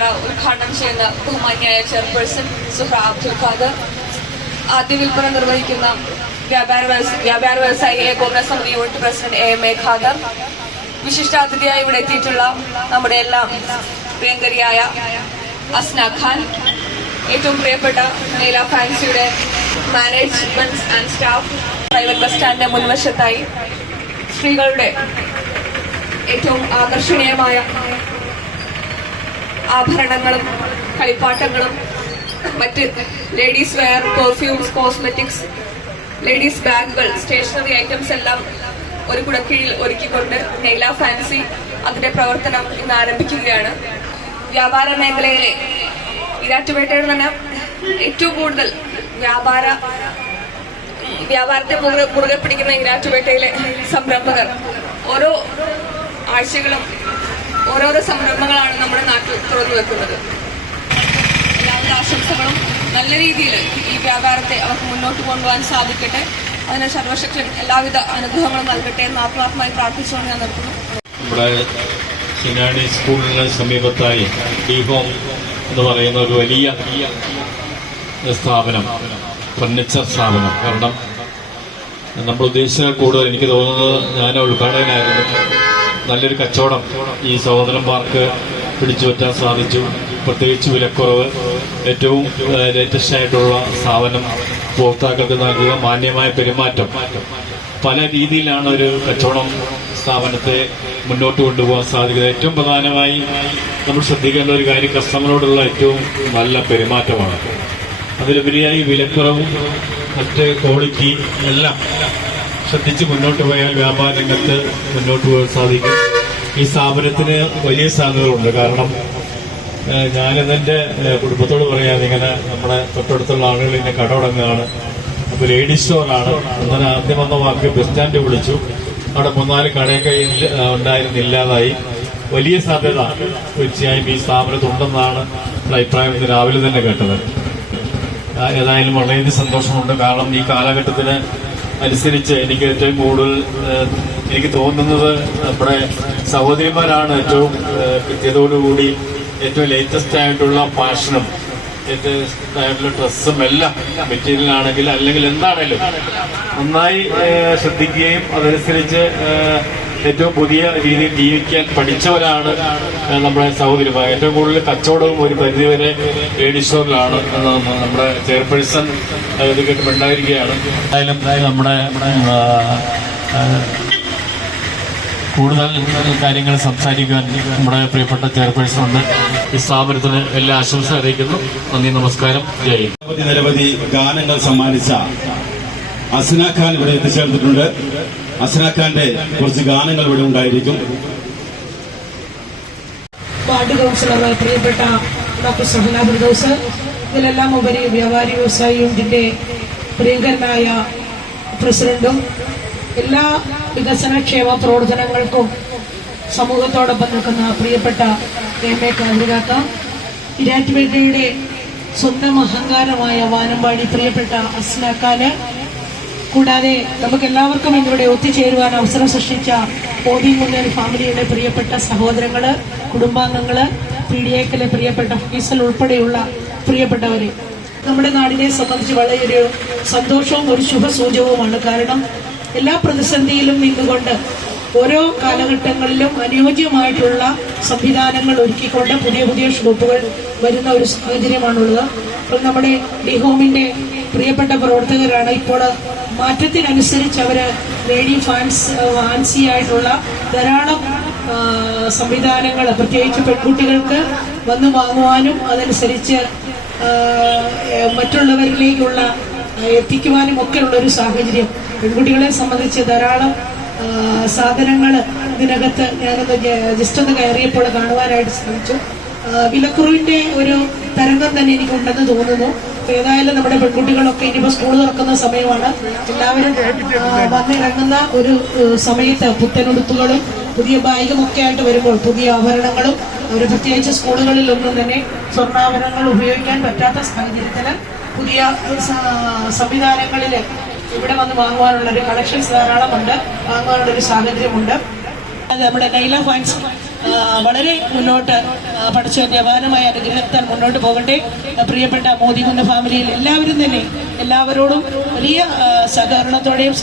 മേള ഉദ്ഘാടനം ചെയ്യുന്ന ബഹുമാന്യായ ചെയർപേഴ്സൺ സുഹ്ര അബ്ദുൽ ഖാദർ, ആദ്യ വിൽപ്പന നിർവഹിക്കുന്ന വ്യാപാര വ്യവസായി ഏകോപന സമിതി യൂണിറ്റ് പ്രസിഡന്റ് AMA ഖാദർ, വിശിഷ്ടാതിഥിയായി ഇവിടെ എത്തിയിട്ടുള്ള നമ്മുടെ എല്ലാം പ്രിയങ്കരിയായ അസ്ന ഖാൻ, ഏറ്റവും പ്രിയപ്പെട്ട ലൈല ഫാൻസിയുടെ management and staff, private bus സ്റ്റാൻഡിന്റെ മുൻവശത്തായി സ്ത്രീകളുടെ ഏറ്റവും ആകർഷണീയമായ ആഭരണങ്ങളും കളിപ്പാട്ടങ്ങളും മറ്റ് ladies wear, perfumes, cosmetics, ladies ബാഗുകൾ, സ്റ്റേഷനറി ഐറ്റംസ് എല്ലാം ഒരു കുടക്കീഴിൽ ഒരുക്കിക്കൊണ്ട് ലൈല ഫാൻസി അതിന്റെ പ്രവർത്തനം ഇന്ന് ആരംഭിക്കുകയാണ്. വ്യാപാര മേഖലയിലെ ഈരാറ്റുപേട്ടയിൽ തന്നെ ഏറ്റവും കൂടുതൽ വ്യാപാരത്തെ മുറുകെ പിടിക്കുന്ന ഈരാറ്റുപേട്ടയിലെ സംരംഭകർ ഓരോ ആഴ്ചകളും ഓരോരോ സംരംഭങ്ങളാണ് നമ്മുടെ നാട്ടിൽ തുറന്നു വെക്കുന്നത്. എല്ലാവരുടെ ആശംസകളും നല്ല രീതിയിൽ ഈ വ്യാപാരത്തെ അവർക്ക് മുന്നോട്ട് കൊണ്ടുപോകാൻ സാധിക്കട്ടെ, അതിന് സർവശക്തൻ എല്ലാവിധ അനുഗ്രഹങ്ങളും നൽകട്ടെ എന്ന് ആത്മാർത്ഥമായി പ്രാർത്ഥിച്ചുകൊണ്ട് ഞാൻ നിർത്തുന്നു. നമ്മുടെ ചിനാടി സ്കൂളിന് സമീപത്തായി DHOM എന്ന് പറയുന്ന ഒരു വലിയ സ്ഥാപനം, ഫർണിച്ചർ സ്ഥാപനം. കാരണം നമ്മൾ ഉദ്ദേശിച്ച കൂടുതൽ എനിക്ക് തോന്നുന്നത് ഞാൻ ഉദ്ഘാടകനായിരുന്നു. നല്ലൊരു കച്ചവടം ഈ സഹോദരന്മാർക്ക് പിടിച്ചു പറ്റാൻ സാധിച്ചു. പ്രത്യേകിച്ച് വിലക്കുറവ്, ഏറ്റവും ലേറ്റസ്റ്റ് ആയിട്ടുള്ള സാധനം ഉപഭോക്താക്കൾക്ക് നൽകുക, മാന്യമായ പെരുമാറ്റം. പല രീതിയിലാണ് ഒരു കച്ചവടം സ്ഥാപനത്തെ മുന്നോട്ട് കൊണ്ടുപോകാൻ സാധിക്കുന്നത്. ഏറ്റവും പ്രധാനമായി നമ്മൾ ശ്രദ്ധിക്കേണ്ട ഒരു കാര്യം കസ്റ്റമറോടുള്ള ഏറ്റവും നല്ല പെരുമാറ്റമാണ്. അതിലുപരിയായി വിലക്കുറവും മറ്റ് ക്വാളിറ്റി എല്ലാം ശ്രദ്ധിച്ച് മുന്നോട്ട് പോയാൽ വ്യാപാര രംഗത്ത് മുന്നോട്ട് പോകാൻ സാധിക്കും. ഈ സ്ഥാപനത്തിന് വലിയ സാധ്യതകളുണ്ട്. കാരണം ഞാനിതെന്റെ കുടുംബത്തോട് പറയാതെ ഇങ്ങനെ നമ്മുടെ തൊട്ടടുത്തുള്ള ആളുകൾ ഇങ്ങനെ കട തുടങ്ങുകയാണ്. അപ്പോൾ ലേഡീസ് സ്റ്റോറാണ്. അങ്ങനെ ആദ്യം വന്ന വാക്ക് ബസ് സ്റ്റാൻഡ് വിളിച്ചു. അവിടെ 3-4 കടയൊക്കെ ഇല്ലാതായി. വലിയ സാധ്യത തീർച്ചയായും ഈ സ്ഥാപനത്തുണ്ടെന്നാണ് അഭിപ്രായം രാവിലെ തന്നെ കേട്ടത്. ഏതായാലും വളരെയധികം സന്തോഷമുണ്ട്. കാരണം ഈ കാലഘട്ടത്തിന് അനുസരിച്ച് എനിക്ക് ഏറ്റവും കൂടുതൽ എനിക്ക് തോന്നുന്നത് നമ്മുടെ സഹോദരിമാരാണ് ഏറ്റവും കൃത്യതയോടുകൂടി ഏറ്റവും ലേറ്റസ്റ്റ് ആയിട്ടുള്ള ഫാഷനും ലേറ്റസ്റ്റ് ആയിട്ടുള്ള ഡ്രസ്സും എല്ലാം മെറ്റീരിയലാണെങ്കിൽ അല്ലെങ്കിൽ എന്താണേലും നന്നായി ശ്രദ്ധിക്കുകയും അതനുസരിച്ച് ഏറ്റവും പുതിയ രീതിയിൽ ജീവിക്കാൻ പഠിച്ചവരാണ് നമ്മുടെ സഹോദരിമാർ. ഏറ്റവും കൂടുതൽ കച്ചവടവും ഒരു പരിധിവരെ ലേഡീസ് സ്റ്റോറിലാണ് നമ്മുടെ ചെയർപേഴ്സൺ ഇത് കേട്ടുണ്ടായിരിക്കുകയാണ്. എന്തായാലും നമ്മുടെ കൂടുതൽ കാര്യങ്ങൾ സംസാരിക്കുവാൻ നമ്മുടെ പ്രിയപ്പെട്ട ചെയർപേഴ്സൺ ഉണ്ട്. ഈ സ്ഥാപനത്തിന് എല്ലാ ആശംസ അറിയിക്കുന്നു. നന്ദി, നമസ്കാരം, ജയ്. നിരവധി ഗാനങ്ങൾ സമ്മാനിച്ച അസ്ന ഖാൻ ഇവിടെ എത്തിച്ചേർന്നിട്ടുണ്ട്. അസ്ന ഖാന്റെ കുറച്ച് ഗാനങ്ങൾ ഇവിടെ ഉണ്ടായിരിക്കും. വാർഡ് കൗൺസിലർ പ്രിയപ്പെട്ട ഡോക്ടർ സഹന ഫിർദൌസ്, ഇതിലെല്ലാം ഉപരി വ്യാപാരി വ്യവസായി യൂണിറ്റിന്റെ പ്രിയങ്കരനായ പ്രസിഡന്റും എല്ലാ വികസനക്ഷേമ പ്രവർത്തനങ്ങൾക്കും സമൂഹത്തോടൊപ്പം നിൽക്കുന്ന പ്രിയപ്പെട്ട AMA ഖാദർ, ഈരാറ്റുപേട്ടയുടെ സ്വന്തം അഹങ്കാരമായ വാനമ്പാടി പ്രിയപ്പെട്ട അസ്ന ഖാന്, കൂടാതെ നമുക്ക് എല്ലാവർക്കും ഇന്നിവിടെ ഒത്തുചേരുവാൻ അവസരം സൃഷ്ടിച്ച മോദി മുന്നേറി ഫാമിലിയുടെ പ്രിയപ്പെട്ട സഹോദരങ്ങള്, കുടുംബാംഗങ്ങള്, PDAക്കിലെ പ്രിയപ്പെട്ട ഫീസൽ ഉൾപ്പെടെയുള്ള പ്രിയപ്പെട്ടവരെ, നമ്മുടെ നാടിനെ സംബന്ധിച്ച് വളരെയൊരു സന്തോഷവും ഒരു ശുഭസൂചകവുമാണ്. കാരണം എല്ലാ പ്രതിസന്ധിയിലും നിന്നുകൊണ്ട് ഓരോ കാലഘട്ടങ്ങളിലും അനുയോജ്യമായിട്ടുള്ള സംവിധാനങ്ങൾ ഒരുക്കിക്കൊണ്ട് പുതിയ പുതിയ ഷോപ്പുകൾ വരുന്ന ഒരു സാഹചര്യമാണുള്ളത്. അപ്പോൾ നമ്മുടെ DHOMന്റെ പ്രിയപ്പെട്ട പ്രവർത്തകരാണ് ഇപ്പോൾ മാറ്റത്തിനനുസരിച്ച് അവര് ലേഡി ഫാൻസി ആയിട്ടുള്ള ധാരാളം സംവിധാനങ്ങൾ പ്രത്യേകിച്ച് പെൺകുട്ടികൾക്ക് വന്നു വാങ്ങുവാനും അതനുസരിച്ച് മറ്റുള്ളവരിലേക്കുള്ള എത്തിക്കുവാനും ഒക്കെയുള്ള ഒരു സാഹചര്യം. പെൺകുട്ടികളെ സംബന്ധിച്ച് ധാരാളം സാധനങ്ങൾ ഇതിനകത്ത് ഞാനൊന്ന് ജസ്റ്റ് ഒന്ന് കയറിയപ്പോൾ കാണുവാനായിട്ട് ശ്രമിച്ചു. വിലക്കുറവിന്റെ ഒരു തരംഗം തന്നെ എനിക്കുണ്ടെന്ന് തോന്നുന്നു. ഏതായാലും നമ്മുടെ പെൺകുട്ടികളൊക്കെ ഇനിയിപ്പോൾ സ്കൂൾ തുറക്കുന്ന സമയമാണ്. എല്ലാവരും വന്നിറങ്ങുന്ന ഒരു സമയത്ത് പുത്തനുടുപ്പുകളും പുതിയ ബാഗും ഒക്കെ ആയിട്ട് വരുമ്പോൾ പുതിയ ആഭരണങ്ങളും അവർ പ്രത്യേകിച്ച് സ്കൂളുകളിലൊന്നും തന്നെ സ്വർണ്ണാഭരണങ്ങൾ ഉപയോഗിക്കാൻ പറ്റാത്ത സാഹചര്യത്തിൽ പുതിയ സംവിധാനങ്ങളിൽ ഇവിടെ വന്ന് വാങ്ങുവാനുള്ളൊരു കളക്ഷൻസ് ധാരാളമുണ്ട്, വാങ്ങുവാനുള്ളൊരു സാഹചര്യമുണ്ട്. അത് നമ്മുടെ ലൈല ഫാൻസി വളരെ മുന്നോട്ട് പഠിച്ചതിന്റെ അപാരമായ അനുഗ്രഹത്താൽ മുന്നോട്ട് പോകട്ടെ. പ്രിയപ്പെട്ട മോദികുന്ന് ഫാമിലിയിൽ എല്ലാവരും തന്നെ എല്ലാവരോടും വലിയ സഹകരണത്തോടെയും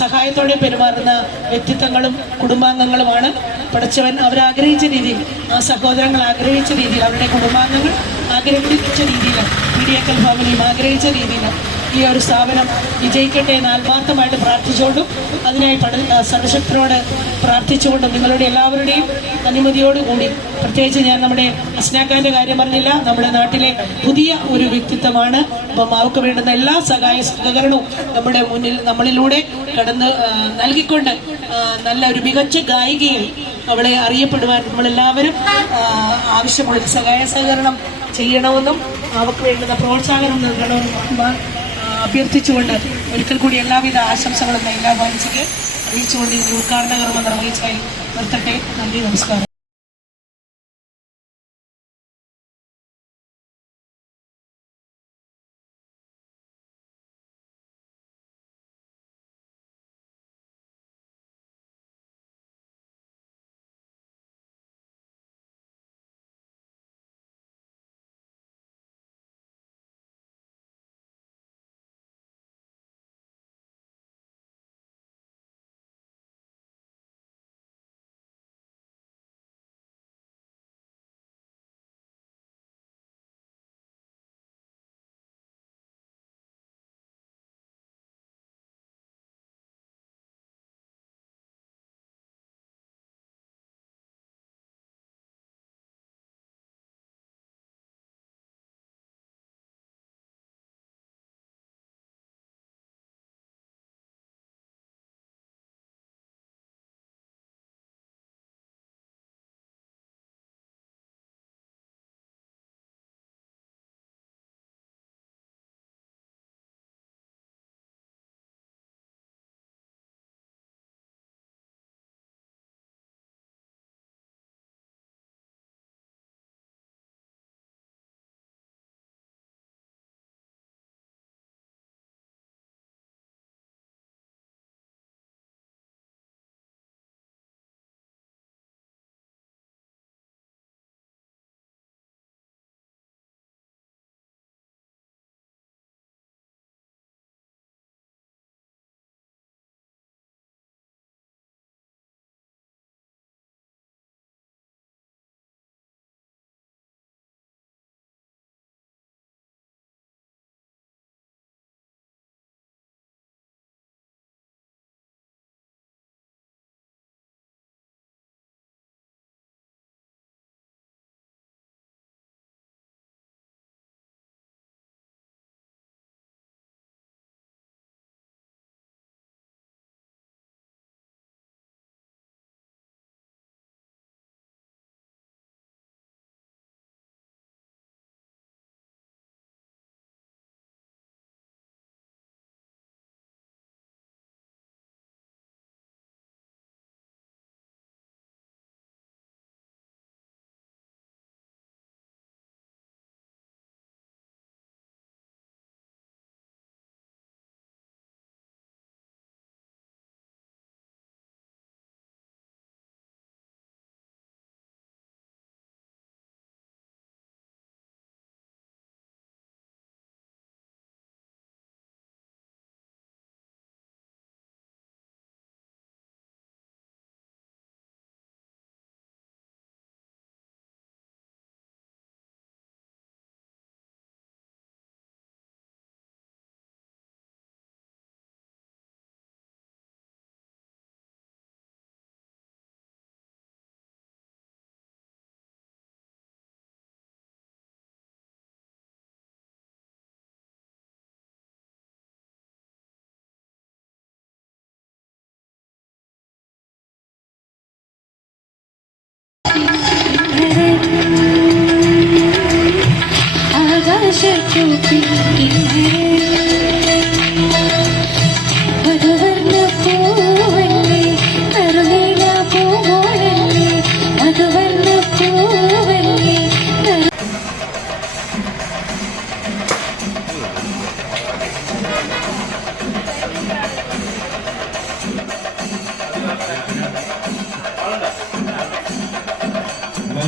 സഹായത്തോടെയും പെരുമാറുന്ന വ്യക്തിത്വങ്ങളും കുടുംബാംഗങ്ങളുമാണ്. പഠിച്ചവൻ അവരാഗ്രഹിച്ച രീതിയിൽ, ആ സഹോദരങ്ങൾ ആഗ്രഹിച്ച രീതിയിൽ, അവരുടെ കുടുംബാംഗങ്ങൾ ആഗ്രഹിച്ച രീതിയിൽ, മീഡിയക്കൽ ഫാമിലിയും ആഗ്രഹിച്ച രീതിയിൽ ഈ ഒരു സ്ഥാപനം വിജയിക്കട്ടെ എന്ന് ആത്മാർത്ഥമായിട്ട് പ്രാർത്ഥിച്ചുകൊണ്ടും അതിനായി സർവശക്തരോട് പ്രാർത്ഥിച്ചുകൊണ്ടും നിങ്ങളുടെ എല്ലാവരുടെയും അനുമതിയോടുകൂടി, പ്രത്യേകിച്ച് ഞാൻ നമ്മുടെ അസ്നാഖാന്റെ കാര്യം പറഞ്ഞില്ല, നമ്മുടെ നാട്ടിലെ പുതിയ ഒരു വ്യക്തിത്വമാണ്. അപ്പം അവർക്ക് വേണ്ടുന്ന എല്ലാ സഹകരണവും നമ്മുടെ മുന്നിൽ നമ്മളിലൂടെ കടന്ന് നൽകിക്കൊണ്ട് നല്ല ഒരു മികച്ച ഗായികയിൽ അവളെ അറിയപ്പെടുവാൻ നമ്മളെല്ലാവരും ആവശ്യമുള്ള സഹകരണം ചെയ്യണമെന്നും അവർക്ക് വേണ്ടുന്ന പ്രോത്സാഹനം നൽകണമെന്നും അഭ്യർത്ഥിച്ചുകൊണ്ട് ഒരിക്കൽ കൂടി എല്ലാവിധ ആശംസകളും എല്ലാ വായിച്ചത് അറിയിച്ചുകൊണ്ട് ഇതിന്റെ ഉദ്ഘാടന കർമ്മം നിർവഹിച്ചായി നിർത്തട്ടെ. നന്ദി, നമസ്കാരം.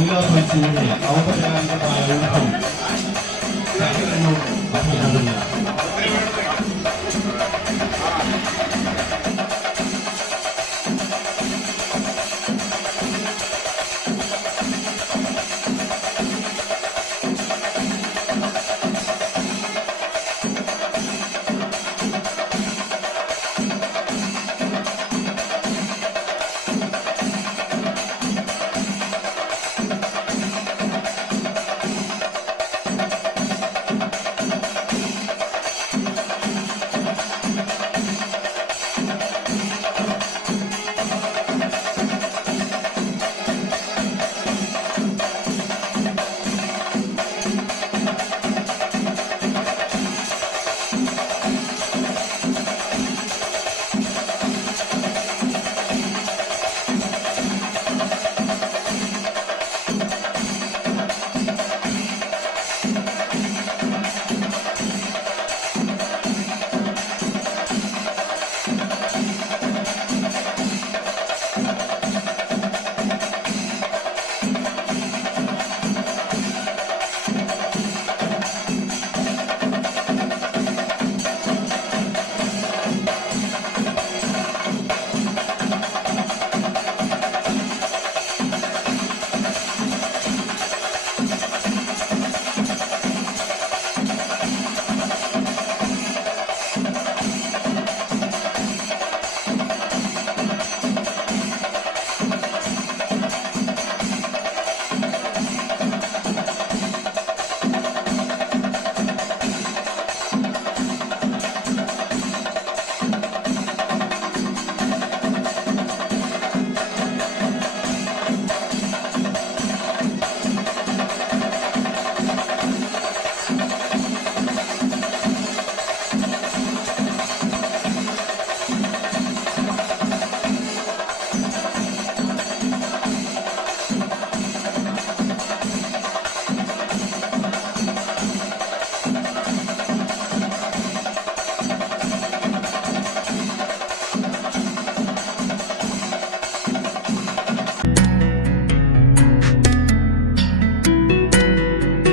വനിതാ പരിശീലനയുടെ ഔപചാരികമായ ഉദ്ഘാടനം